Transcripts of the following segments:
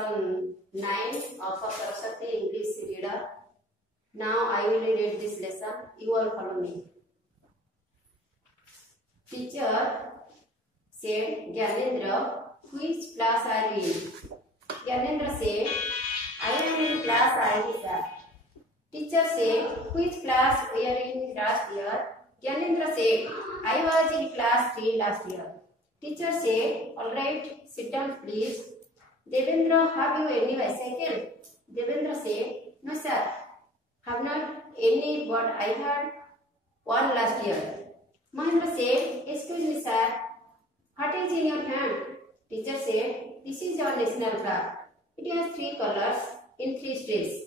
lesson 9 of Saraswati English reader. Now I will read this lesson. You all follow me. Teacher said, Gyanendra, which class are you in? Gyanendra said, I am in class ID, sir. Teacher said, which class were you in last year? Gyanendra said, I was in class 3 last year. Teacher said, alright, sit down please. Devendra, have you any bicycle? Devendra said, no sir, have not any, but I had one last year. Mahendra said, excuse me sir, what is in your hand? Teacher said, this is your national flag. It has 3 colors in 3 states.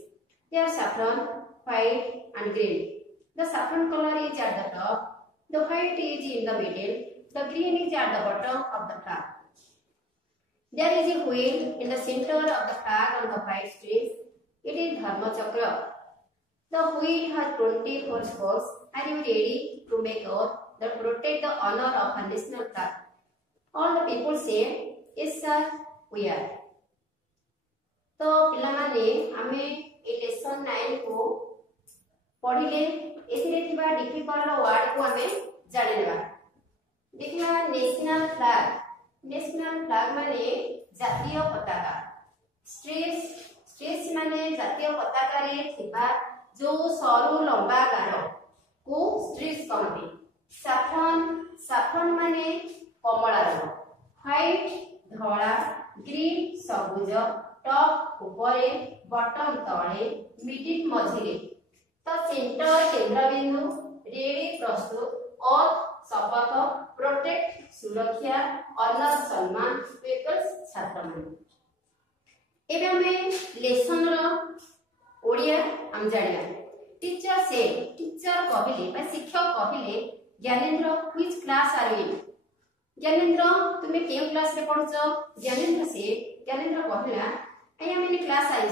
They are saffron, white and green. The saffron color is at the top, the white is in the middle, the green is at the bottom of the flag. There is a wheel in the center of the flag on the white strip. It is Dharma Chakra. The wheel has 24 spokes. Are you ready to make oath that protect the honor of a national flag? All the people say, yes sir, we are. तो पिलामाने आमे ए lesson 9 को पढ़िले एथिरे थिबा difficult word को आमे जानि लेबा देखिबा नेशनल फ्लैग माने जातीय पताका स्ट्रेस माने जातीय पताका रे थिबा जो सरू लंबा गार को स्ट्रेस कहते सैफरन माने कमला रंग व्हाइट धला ग्रीन सबुज टॉप ऊपरे बॉटम तळे मिडिल मझिरे तो सेंटर केंद्रबिंदु रेडी प्रस्तुत और शपथ प्रोटेक्ट सुरक्षा ऑनर सम्मान पेपर्स छात्र माने एबे हमें लेसन रो ओडिया हम जानिया टीचर से टीचर कहिले बा शिक्षक कहिले Gyanendra which class are you Gyanendra तुमे केउ क्लास रे पढुछ ज्ञानेंद्र कहिला I am in class I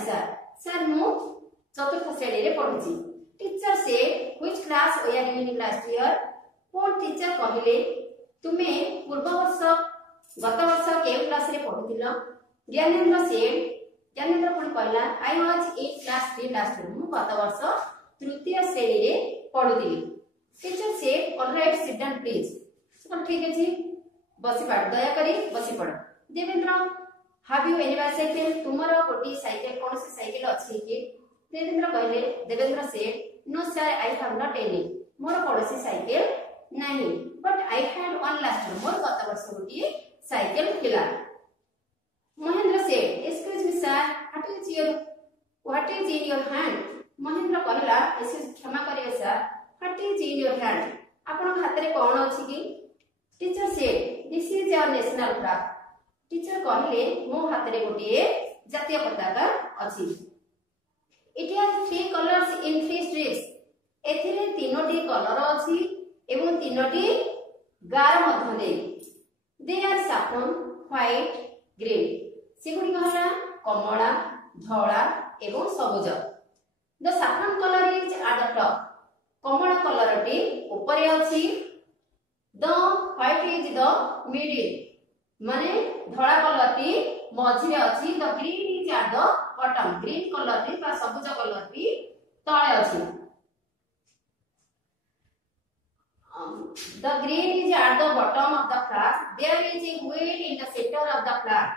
sir मु चतुर्थ श्रेणी रे पढुची टीचर से which class were you in last year कोन टीचर कहिले तुमे पूर्व वर्ष गत वर्ष केउ क्लास रे पढुतिलो ज्ञानेंद्र कोन कहला I was in class 3 last year मु गत वर्ष तृतीय श्रेणी रे पढुतिली टीचर से ऑलराइट सिट डाउन प्लीज सब ठीक अछि बसी पड़ दया करी बसी पड़ Devendra have you any bicycle तुमरो कोटी साइकिल कोन से साइकिल अछि कि देवेंद्र से no sir I have not any more कोनसी साइकिल नहीं but I had one last year मोर गत वर्ष कोटी साइकिल थिला महेंद्र से excuse me sir what is in your hand Mahendra कहला क्षमा करिए sir what is in your hand आपन हाथ रे कोन अछि कि टीचर से this is our national flag teacher कहले मो हाथ रे गोटिए जातीय पताका अछि it has 3 colours in 3 stripes एथिरे 3टी कलर अछि एवं 3टी गार मध्य they they are saffron white green सेगुडी कहला कमला धला एवं सबुज the saffron colour is at the top कमला कलर टी ऊपर अछि the white is the middle माने धला कलर टी मझिरे अछि the green is at the bottom green colour टी बा सबुज कलर टी तळे अछि the green is at the bottom of the flag there is a wheel in the center of the flag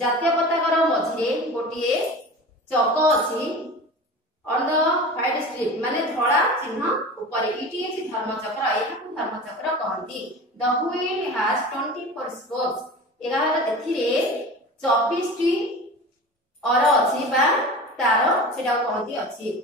जातीय पताकार मझिरे गोटिए चक अछि on the white strip माने धला चिन्ह ऊपर इट इज धर्मचक्र एहाकु धर्मचक्र कहंती the wheel has 24 spokes एगार एथिरे 24 टी और अछि बा तार सेटा कहंती अछि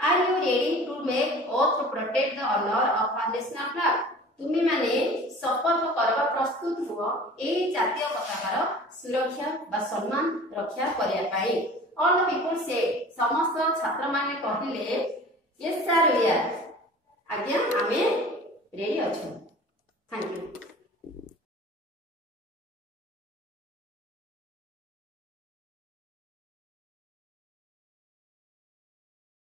are you ready to make oath to protect the honor of our national flag तुमी माने शपथ करबा प्रस्तुत हुआ ए जातीय पताकार सुरक्षा बा सम्मान रक्षा करिया पाई all the people say समस्त छात्र माने कहिले yes sir we are आज्ञा आमे रेडी अछु थैंक यू।